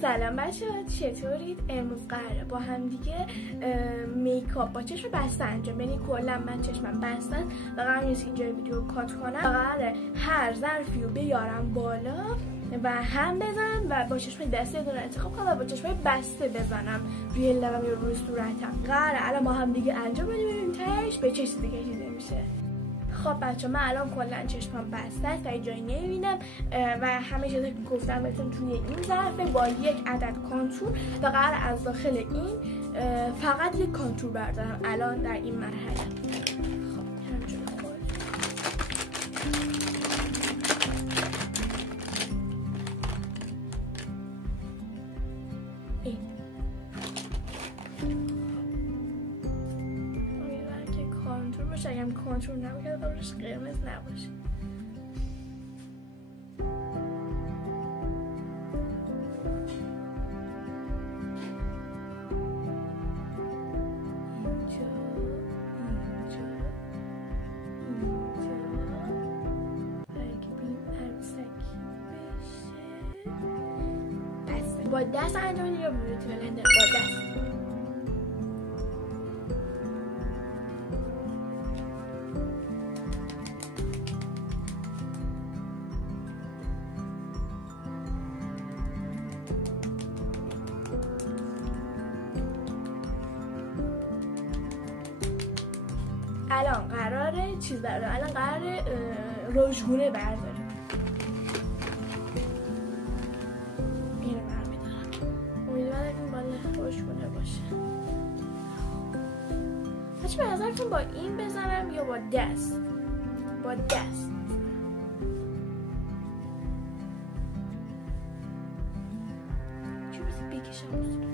سلام بچه‌ها، چطورید؟ امروز قراره با هم دیگه میکاپ با چشم بسته انجام، یعنی کلا من چشمم بسته است و قرار نیست اینجا ویدیو کات کنم و قراره هر ظرفی رو بیارم بالا و هم بزنم و با چشم دستی دونه انتخاب کنم و با چشم بسته بزنم روی لبم یا روی صورتم. قراره الان با هم دیگه انجام بدیم ببینیم تهش به چه چیزی کشیده میشه. خب بچه من الان کلا چشمم بسته است و جایی نمیبینم و همه چیزی که گفتم بهتون توی این ظرفه با یک عدد کانتور و قرار از داخل این فقط یک کانتور بردارم الان در این مرحله. خب همینجوری خود این کانتور باشه، اگه هم کانتور نباشه قبلش قرمز نباشه. با دست انجام بدید یا بیوتی بلندر؟ با دست. الان قراره چیز بردارم، الان قراره رژگونه برداریم. اینو برمیدارم، امیدوارم این بالا رژگونه باشه. بچه به نظرتون با این بزنم یا با دست؟ با دست. چی بس بکشم؟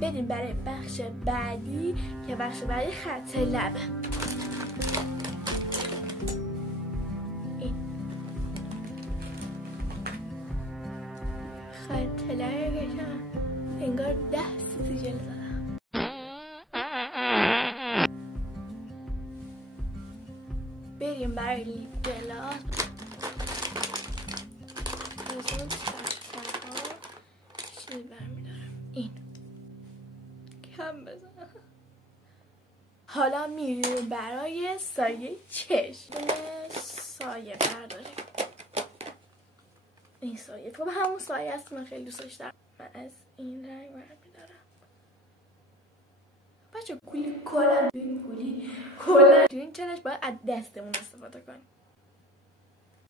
بریم برای بخش بعدی که بخش بعدی خط لبه. این خط لبه کشم انگار 10 سیجل زدم. بریم برای لیپ گلاس. از اون چشم‌ها چیز برمیدارم، این کم بزنم. حالا میریم برای سایه چشم. سایه برداریم. این سایه خب همون سایه است من خیلی دوستش دارم. من از این رنگ برمیدارم. بچه کلی کلا تو این چنش باید از دستمون استفاده کنیم.